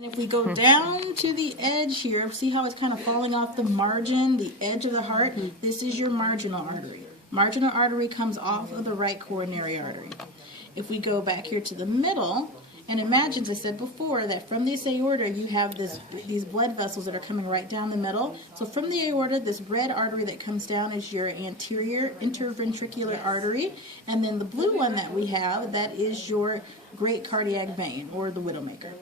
And if we go down to the edge here, see how it's kind of falling off the margin, the edge of the heart? This is your marginal artery. Marginal artery comes off of the right coronary artery. If we go back here to the middle, and imagine, as I said before, that from this aorta you have these blood vessels that are coming right down the middle. So from the aorta, this red artery that comes down is your anterior interventricular artery. And then the blue one that we have, that is your great cardiac vein, or the widowmaker.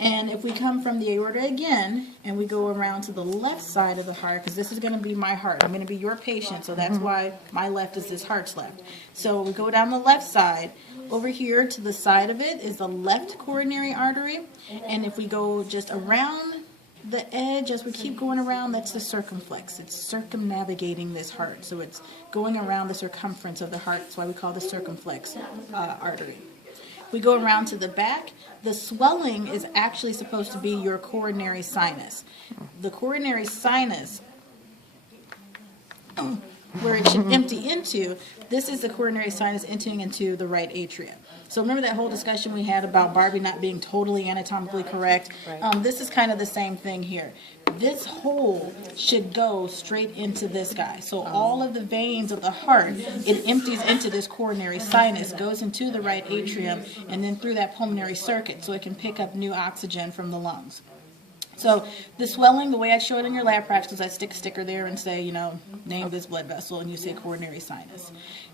And if we come from the aorta again, and we go around to the left side of the heart, because this is going to be my heart. I'm going to be your patient, so that's why my left is this heart's left. So we go down the left side. Over here to the side of it is the left coronary artery. And if we go just around the edge, as we keep going around, that's the circumflex. It's circumnavigating this heart. So it's going around the circumference of the heart. That's why we call the circumflex artery. We go around to the back. The swelling is actually supposed to be your coronary sinus. The coronary sinus, where it should empty into, this is the coronary sinus emptying into the right atria. So remember that whole discussion we had about Barbie not being totally anatomically correct? Right. This is kind of the same thing here. This hole should go straight into this guy. So all of the veins of the heart, it empties into this coronary sinus, goes into the right atrium, and then through that pulmonary circuit so it can pick up new oxygen from the lungs. So the swelling, the way I show it in your lab practice, is I stick a sticker there and say, name this blood vessel, and you say coronary sinus.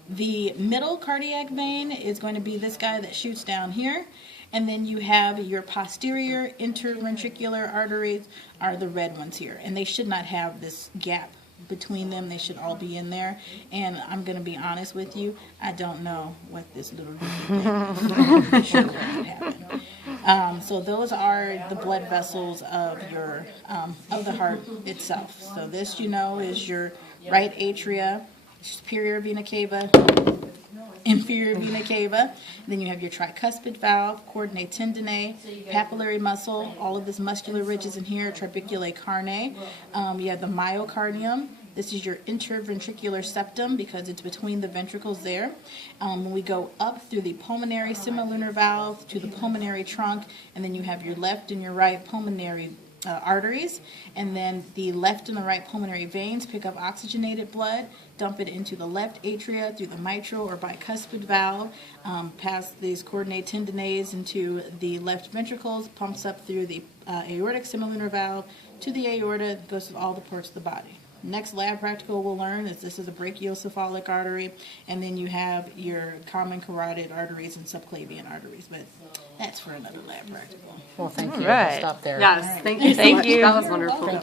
The middle cardiac vein is going to be this guy that shoots down here. And then you have your posterior interventricular arteries are the red ones here. And they should not have this gap between them. They should all be in there. And I'm going to be honest with you, I don't know what this little thing is. Sure what happened. So those are the blood vessels of your of the heart itself. So this, is your right atria, superior vena cava, inferior vena cava. Then you have your tricuspid valve, chordinae tendineae, papillary muscle, all of this muscular ridges in here, trabeculae carneae. You have the myocardium. This is your interventricular septum because it's between the ventricles there. When we go up through the pulmonary semilunar valve to the pulmonary trunk, and then you have your left and your right pulmonary arteries, and then the left and the right pulmonary veins pick up oxygenated blood, dump it into the left atria through the mitral or bicuspid valve, past these chordinae tendineae into the left ventricles, pumps up through the aortic semilunar valve to the aorta, goes to all the parts of the body. Next lab practical we'll learn is this is a brachiocephalic artery, and then you have your common carotid arteries and subclavian arteries, but that's for another lab practical. Well, thank you. Right. We'll stop there. Yes, All right. thank you so much. you. That was You're wonderful. welcome.